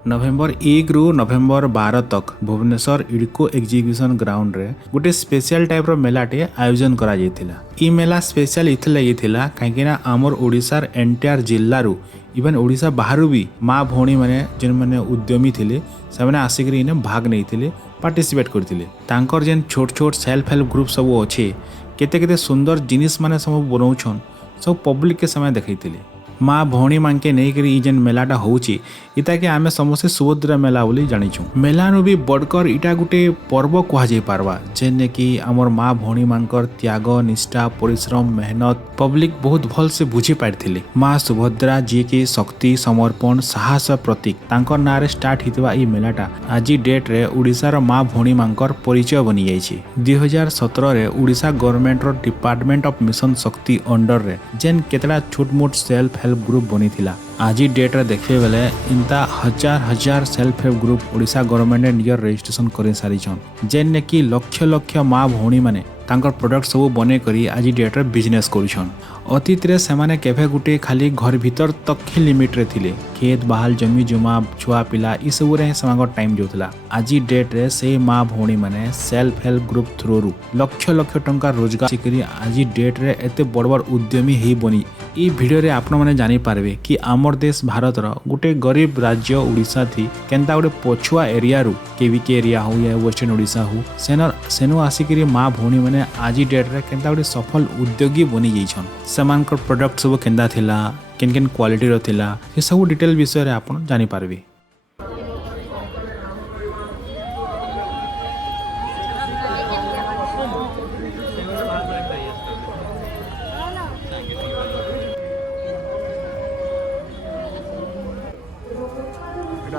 नवेम्बर 1 रु नवेम्बर 12 तक Bhubaneswar इडको exhibition ground रे गोटे स्पेशल टाइप रो मेलाटे आयोजन करा जायतिला। ई मेला स्पेशल इथि लगी थिला काहेकि ना हमर ओडिसार एंटायर जिल्ला रु इवन ओडिसा बाहरु भी माँ भौणी माने जेन माने उद्यमी थिले से आसिक भाग नहीं पार्टिसिपेट करथिले। तांकर जेन छोट छोट सेल्फ हेल्प ग्रुप सब अच्छे केते केते सुंदर जिनिस माने सब बनाउछन सब पब्लिक के समय देखैतिले। माँ भौणी मानके नहीं जेन मेलाटा होची इता के आमे समस्त सुभद्रा मेला बोली जानिछु। मेलानु भी बड़कर इटा गुटे पर्व कहा जाय पारबा जेने कि हमर माँ भौणी मानकर त्याग निष्ठा परिश्रम मेहनत पब्लिक बहुत भल से बुझी पारथिले। माँ सुभद्रा जी की शक्ति समर्पण साहस प्रतीक तांकर नारे स्टार्ट हितवा ई मेलाटा आज डेट रे ओडिसा रो माँ भौणी मानकर परिचय बनी जायछि। 2017 रे ओडिसा गवर्नमेंट रो department of mission Shakti under रे जेन केतला छोट मोट सेल्फ हेल्प ग्रुप बनी थिला। आज डेट रे देखे बेले इंता हजार हजार self help group Odisha government ने नियर रजिस्ट्रेशन कर सारी जेन ने कि लक्ष लक्ष माँ भौणी माने तांकर प्रोडक्ट सब बने करी आज डेट रे बिजनेस करुछन। अतीत रे सेमाने केभे गुटे खाली घर भीतर तक ही लिमिट रे थिले खेत बहाल जमी जुमा छुआ पिला ई सब रे सेमागर टाइम जोतला। आज डेट रे से माँ भौणी माने सेल्फ हेल्प ग्रुप थ्रू रु लक्ष लक्ष टंका रोजगार करी आज डेट रे एते बड़ बड़ उद्यमी ही बनी। ई वीडियो रे आपण माने जानि पारबे कि आमर देश भारत रो गुटे गरीब राज्य ओडिशा थी केनता गुटे पछुआ एरिया रु केवीके एरिया हो या वेस्टर्न ओडिशा हो सेनो आसिकरी माँ भौणी माने आज डेट रे केनता गुटे सफल उद्योगी बनी जाइछन। सेमानकर प्रोडक्ट सब केनता थिला केन केन क्वालिटी रो थिला ये सब डिटेल विषय रे आपण जानि पारबे।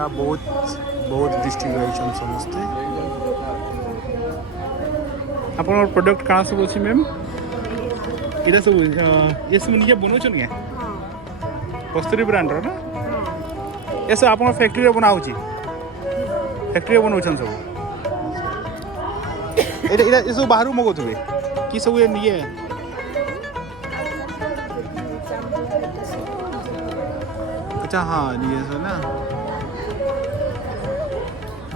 बहुत बहुत डिस्ट्रिक्ट रही समस्ते आपन प्रोडक्ट कहाँ सब अच्छी मैम इधर सब ये सब निजे बनौछन क्या कस्तूरी ब्रांड रो ना ये सब आपन फैक्ट्री रे बनाउची फैक्ट्री रे बनौछन सब एटा ये सब बाहरु मगोथबे की सब ये निये अच्छा हाँ निये सब ना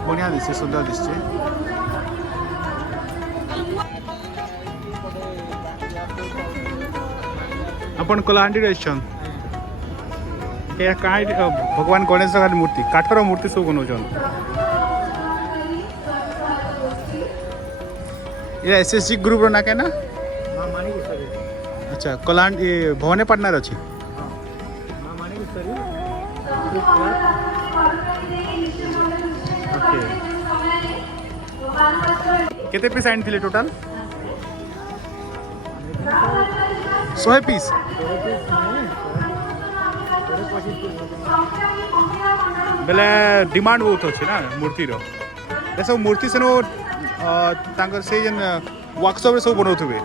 बढ़िया दिशे सुंदर दिशे अपन कलाहांडी रहिछन के काई भगवान गणेश का मूर्ति काठर मूर्ति सब बनौछन। ये एसएससी ग्रुप रो ना के ना मां मानी गुसरी अच्छा कलाहांडी भवने पार्टनर अछि मां मानी गुसरी केते पीस आइन थिले टोटल 100 पीस बेले डिमांड बहुत अच्छे ना मूर्ति रो ये सब मूर्ति से तांकर से जन वर्कशॉप रे सब बनौथबे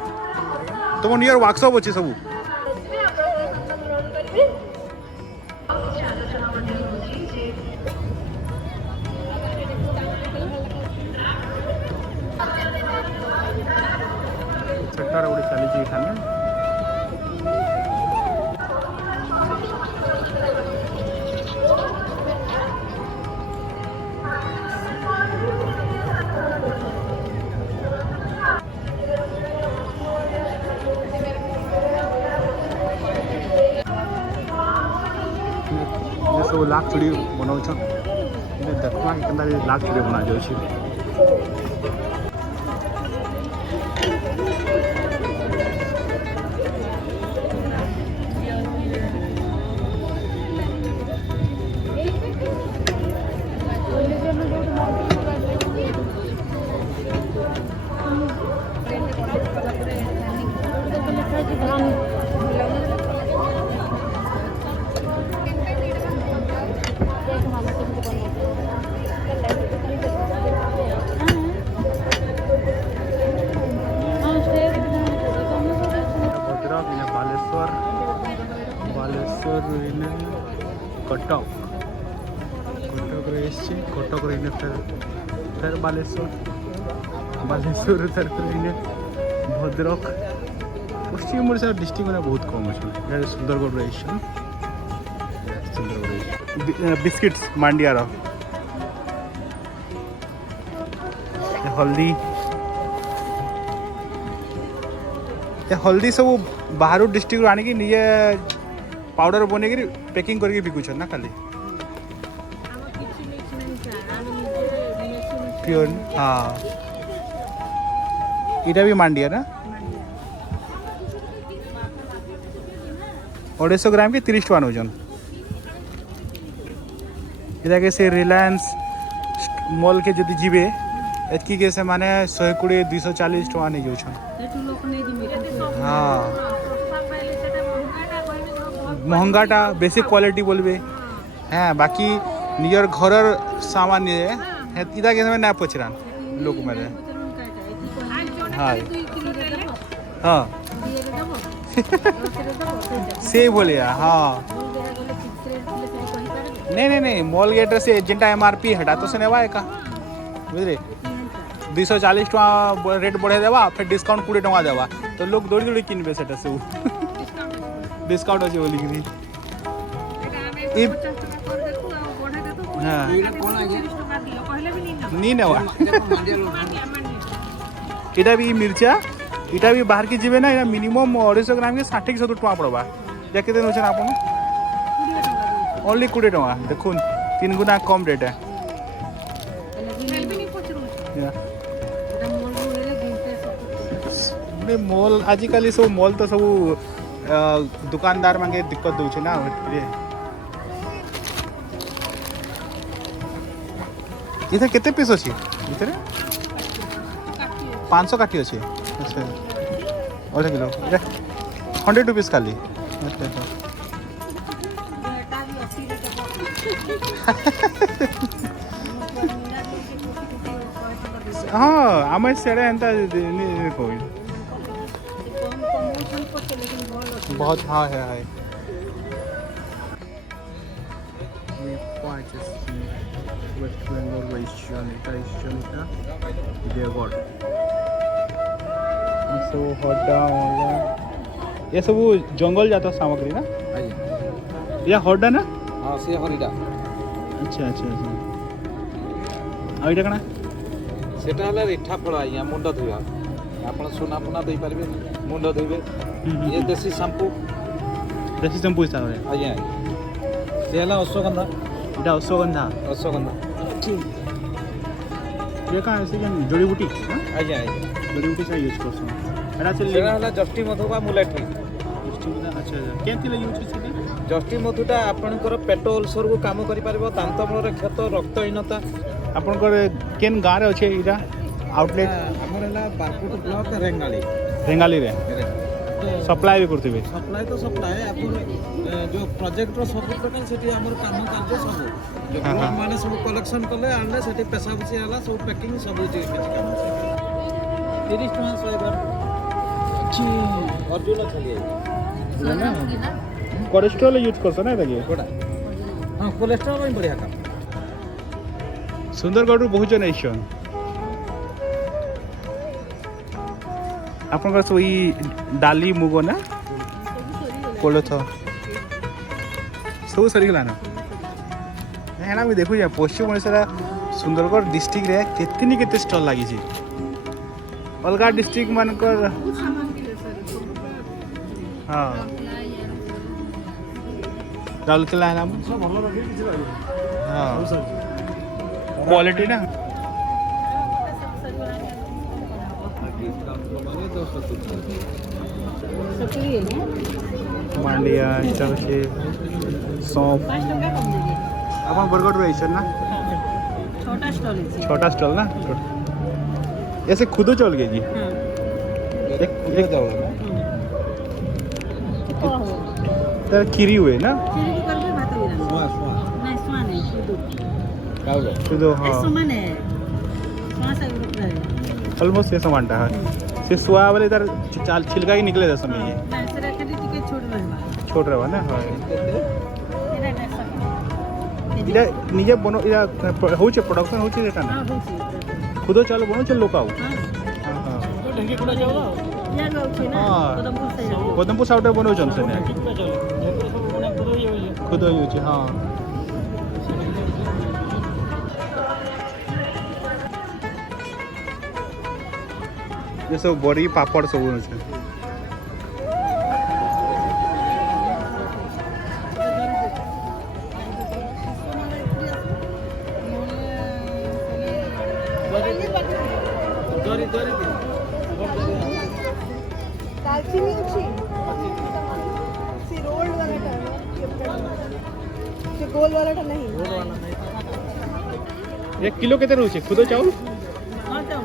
तुम नियर वर्कशॉप अच्छे सब सेक्टर उड़ी चली जी खाने ये सब लाख चूड़ी बनाउछन देखमा केनता लाख चूड़ी बना जाउ छी। बालेश्वर कटक कटक रही फिर बालेश्वर भद्रक पश्चिम ओडिशा डिस्ट्रिक्ट मैंने बहुत कम अच्छे सुंदरगढ़ रही बिस्किट्स मांडियार हल्दी ये हल्दी सब बाहर डिस्ट्रिक्ट आनी निजे पाउडर बन पैकिंग करके बिकुछन ना खाली प्योर हाँ इटा भी मांडिया ना 250 ग्राम के 30 टका ओजन इटा के से रिलायंस मॉल के जदि जीवे एतकी के से माने 120 240 टका नहीं जाउछन हाँ महंगाटा बेसिक क्वालिटी बोलबे हाँ बाकी निजर घरर सामान ये इटा के समय ना पचरान लोग मेरे हाँ हाँ से बोले हाँ नहीं मॉल गेट से जेनटा एमआरपी हटा तो से नेवा का बुझले 240 टका रेट बढ़े देवा फिर डिस्काउंट 20 टका देवा तो लोग दौड़ी दौड़ी किनबे सेटा से डिस्काउंट अच्छे बोली कि हाँ नहीं नेवा इटा भी मिर्चा इटा भी बाहर की जीवे ना इटा मिनिमम 250 ग्राम के 60 70 टका पड़वा या केते नोचन आपन ओनली 20 टका देखुन 3 गुना कम रेट है मॉल आजिकल सब मॉल तो सब दुकानदार मांगे दिक्कत दौचे ना इधर केते पीस अच्छी इधर 500 काटी अच्छे अच्छा 1.5 किलो 100 रुपीस खाली अच्छा हाँ आम सेड़े एंता कोई बहुत हाँ है वेस्ट बेंगल वैश्यनिका देवगढ़ सब हड्डा ये सब जंगल जाता सामग्री ना या हड्डा ना हाँ से हरिडा अच्छा अच्छा अच्छा आ इटा कना सेटा हला रिठा फल आइया मुंड धोइबा आपण सोना पुना दे पारबे मुंड धोइबे ये देसी शैम्पू हिसाब रे आइया से हला अश्वगंधा इटा अश्वगंधा ये का ऐसे जन जड़ी बूटी आइया जड़ी बूटी से यूज करछन एटा से सेटा हला जस्टी मधु बा मुलेट्री अच्छा केंति ले यूज छै जस्टी मधुटा आपणकर पेट अल्सर को काम करि पारबो दांतमूल क्षत रक्तहीनता आपणकर केन गाँ रे अछि इटा आउटलेट हमर हला बारकोट ब्लॉक रेंगाली रे सप्लाई भी करथिबे सप्लाई तो सप्लाई आपन जो प्रोजेक्ट रो सब प्रकार सेठी हमर काम कार्य सब जो माने सब कलेक्शन करले आनले सेठी पैसा बसी आला सब पैकिंग सब जे काम 30 टका 100 बार अच्छी अर्जुन छलिए कोलेस्ट्रॉल यूज करछ ना लगे कोडा हां कोलेस्ट्रॉल में बढ़िया काम सुंदरगढ़ बहुत जन आइछन आपनकर सब ई डाली मुग ना कोलथ सब सरी गला ना हेना मैं देखु जा पश्चिम ओडिसा सुंदरगढ़ डिस्ट्रिक्ट रे केतनी केते स्टॉल लागी छी अलगा डिस्ट्रिक्ट मानकर हाँ राउरकेला है ना हाँ क्वालिटी ना मांडिया चावचे सौंफ अपन बरगढ़ रही है ना छोटा स्टॉल ना ऐसे खुदो चल गए जी एक तर खीरी हुए ना शुद्ध हाँ ऑलमोस्ट ये समानटा है से सुआ वाले इधर चाल छिलका ही निकले दस में ये छोड़ रहा ना हाँ इधर निजे बनो इधर होचे प्रोडक्शन होचे देता ना खुदो चालो बनो चल लोकाओ हाँ कोदमपुर साउटे बनो जमसे ने खुदो होचे हाँ ये सब बड़ी पापड़ सब अच्छे दालचीनी अच्छी सी रोल्ड वाला से गोल वाला नहीं 1 किलो केते रहउछे खुदो चाउल हां तो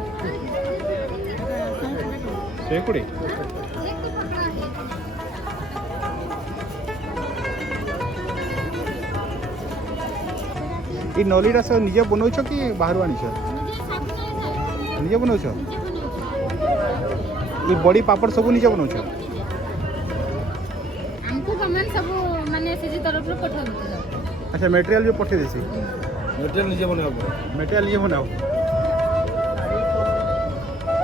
120 ई नलीरा सब निजे बनौछ कि बाहर आनिछ निजे बनौछ ई बड़ी पापड़ सब निजे बनौछ हमको गमन सब माने सीजी तरफ रो पठा देते अच्छा मटेरियल भी पठे देसी मटेरियल नीचे बनाओ मटेरियल ये बनाओ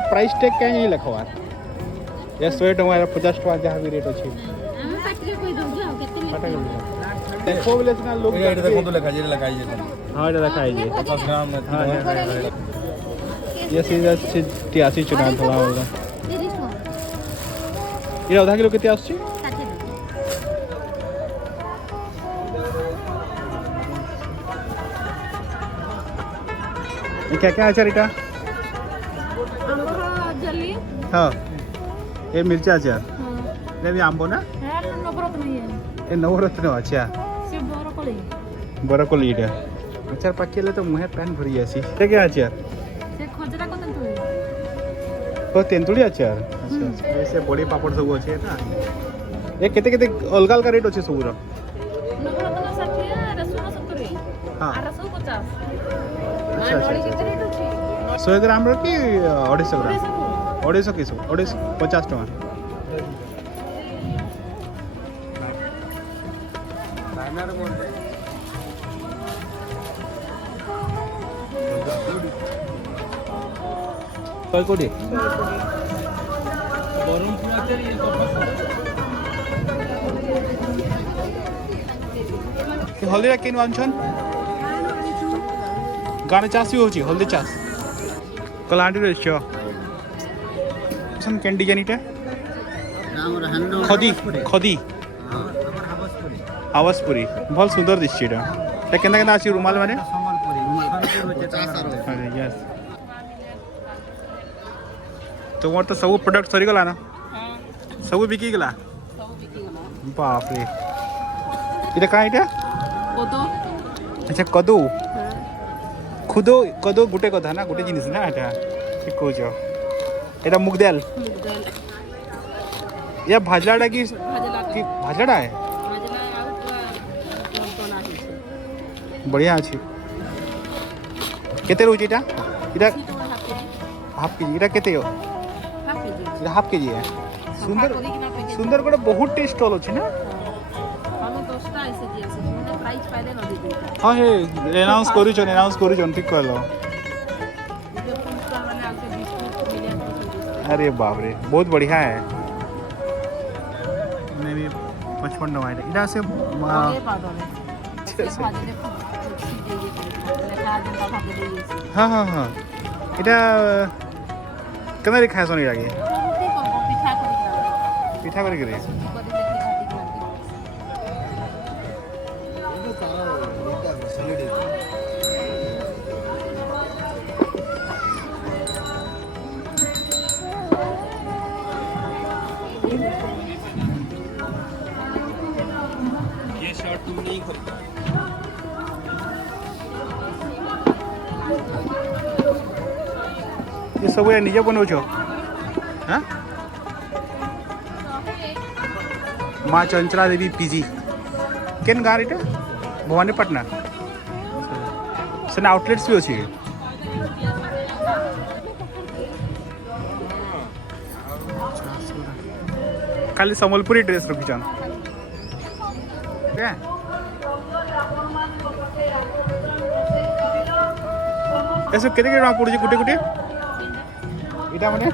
प्राइस टैग क्या नहीं लिखवा ये 100 टका 50 टका जहाँ भी रेट अच्छी हम पाटरे कोई दो जो केते में देखो बोले ना लोग ये देखो तो लिखा जी लगाई जे हाँ ये रखा है जी 50 ग्राम में हाँ ये सीधा 83 चुनाव थोड़ा होगा ये आधा किलो कितने आसची क्या क्या अचार इटा हमरो जल्दी हाँ ये मिर्चा अचार हां ये भी आंबो ना है नबरत नहीं है ये नवरत्न अच्छा से बरकोली बरकोली इटा अचार पकेले तो मुहे पैन भरी आसी ये क्या अचार से खजरा को तंतु ओ तेंतुली अचार अच्छा अच्छा ऐसे बड़ी पापड़ सब अच्छे ना ये केते केते अलग अलग रेट अच्छे सब रो नबरत 60 रसुन 70 हाँ। 850 अच्छा अच्छा केते रेट अछि 100 ग्राम रो कि 250 ग्राम 250 किसो 250 टका लाइनर बोल दे कोई कोडी गरम पूरा तेल ये हल्दीरा केन वांछन गाने चास भी होची हल्दी चास कलांडी रेछो सन कैंडी जानीटा खदी खदी हावसपुरी बहुत सुंदर दिसची एटा ए केना केना आसी रुमाल माने अरे यस तो मोर तो सब प्रोडक्ट सरी गला ना सब बिकी गला बाप रे इटा का इटा कोदो अच्छा कदू खुदो कदो गुटे कथा ना गुटे जिनिस ना एटा ठीक कहछ एटा मुग दाल या भाजलाडा की भाजलाडा है बढ़िया अछि केते रहउची एटा इटा हाफ केजी इटा केते हो इटा हाफ केजी है सुंदर सुंदर कोड बहुत टेस्ट स्टॉल अछि ना हाँ हे अनाउंस करूचन ठीक कहलो अरे बाप रे बहुत बढ़िया है मैं भी 55 टका इटा से हाँ हाँ हाँ इटा केना रे खाय सोनी लागे पिठा करे रे ये शर्ट तुम नहीं खरीदा ये सब निजे बनौछ हाँ माँ चंचला देवी पीजी केन गाँव इटा भवानीपाटना सेन आउटलेट्स भी अच्छी खाली संबलपुरी ड्रेस रखिछन ऐसे केते के टका पड़ुଛି गुटे गुटे इटा माने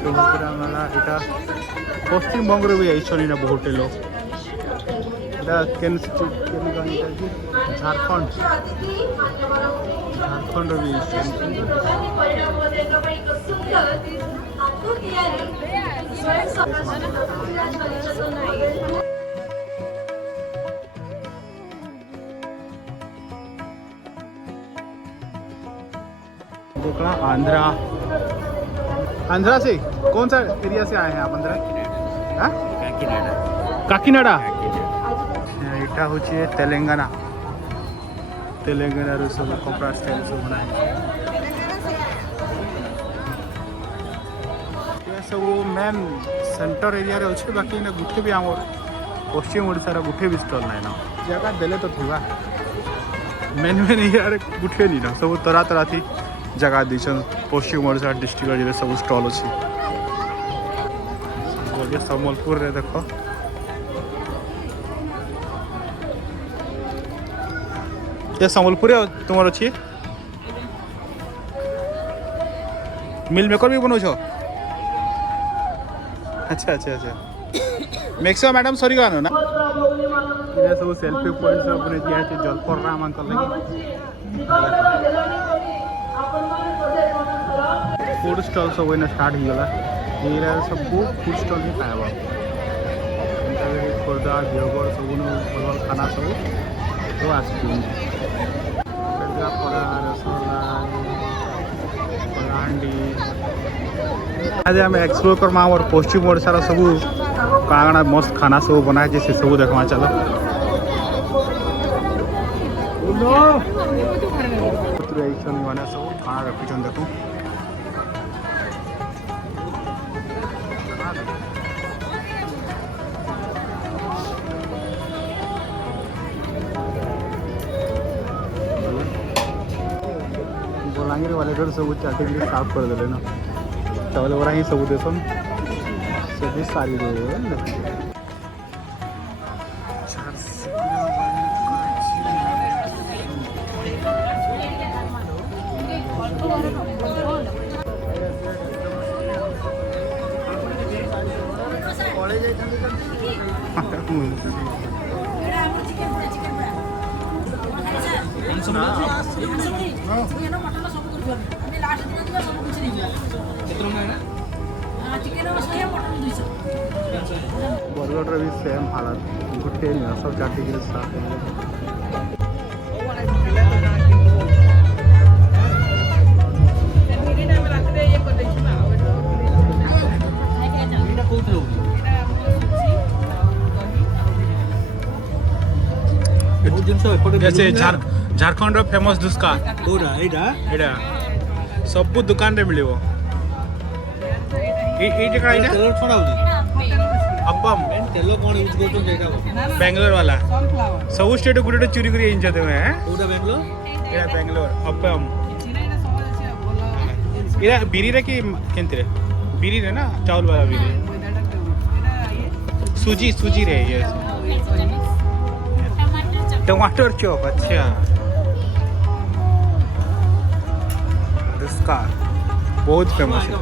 सुभद्रा मेला इटा पश्चिम बंग भी आई ना बहुत लोग झारखंड झारखंड भी देखना आंध्रा आंध्रा से कौन सा एरिया से आए हैं आप आंध्रा काकीनाडा यहाँ हूँ तेलंगाना तेलंगाना सब कपड़ा स्टाइल सब बनाए सब मेन सेंटर एरिया रे अच्छे बाकी ना गुटे भी आम पश्चिम ओडिशार गुटे भी स्टल ना ना जगह देले तो थी मेन मेन एरिया गुटे नहीं ना सब तरह तरह थी जगह दीछन पश्चिम ओडिशा डिस्ट्रिक्ट सब स्टल अच्छी सम्बलपुर रे देखो ये सम्बलपुर तुम अच्छी मिल मेकर भी बनाऊ अच्छा अच्छा अच्छा मैक्सिमम मैडम सरी गो ना ये सब सेल्फी पॉइंट सब बने दिया है जलपर राम अंकल लगी फूड स्टॉल सब इना स्टार्ट हो गला ये सब फूड स्टॉल ही पाएबा खोर्धा देवगढ़ सब भल खाना सब तो आसपड़ा कलाहांडी आज आम एक्सप्लोर करमा और पश्चिम ओडिशार सब काଣା मस्त खाना सब बनाए से सब देखा चलो मैंने सब खाना रखी देखो बलांगीर वाले सब चाटी साफ कर दे ना चावल वरा ही सब देसन से भी सारी दे बरगढ़ भी सेम हालत गुटे सब चाटी जैसे झारखंड फेमस दुस्का सब दुकान रे मिले अपम बेंगलोर वाला सब स्टेट गुटे चोरी कर बेंगलोर अपम बिरी रे कि केंते बिरी रे ना चावल वाला बिरी सूजी सूजी रे ये टमाटर चॉप अच्छा इसका बहुत फेमस है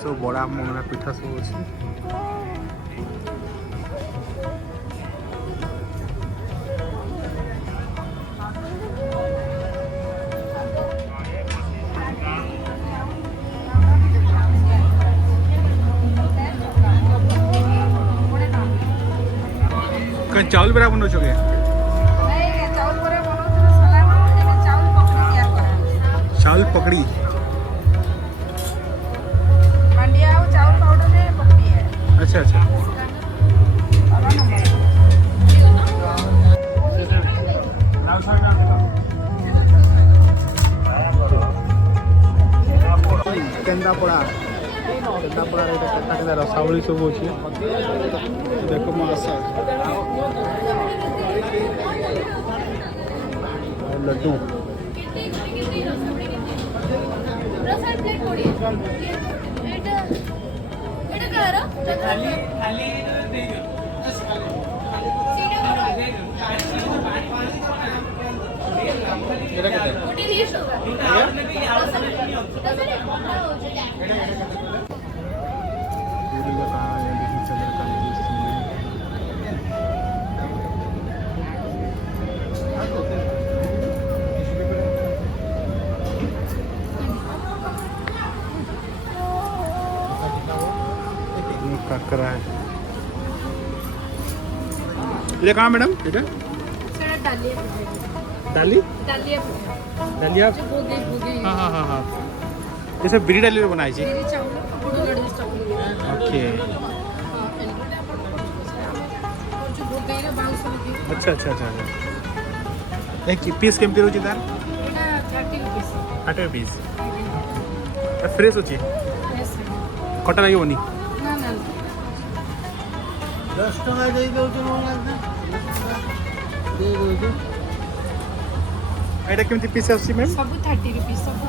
सब बड़ा मंगला पिठा सब अच्छी चावल बरा बनो छके चावल पकड़ी अच्छा अच्छा केंद्रापड़ा रसावली सब अच्छे देखो मासा लड्डू ସାର୍ ପ୍ଲେଟ୍ 20 ଏଇଟା ଏଇଟା କାହାର ଖାଲି ଦେଇଦିଅ ସେଇଟା କର ଗୋଟେ 20 काकरा है ये कहाँ मैडम ये ସେଇଟା ଡାଲିଆ डाली ଡାଲିଆ डालिया ଭୋଗେ ଭୋଗେ हाँ हाँ हाँ हाँ जैसे बिरी डाली बनाई छी ବିରି ଚାଉଳ ଗୁଡ଼ ଗଡ଼ ଚାଉଳ ओके ଭୋଗେଇରେ ବାଉଁଶ ଭୋଗେଇ अच्छा अच्छा अच्छा एक पीस केमती रोची तार ଏଇଟା 30 रुपीस 8 पीस फ्रेश अच्छी खटा लगे ନା ନା 10 ଟଙ୍କା ଦେଇ ଦଉଛୁ ମୋ ଲାଗି ଦେଇ ଦଉଛୁ ଏଇଟା କେମିତି ପିସ୍ ଆସୁଛି ମ୍ୟାମ୍ ସବୁ 30 रुपीस ସବୁ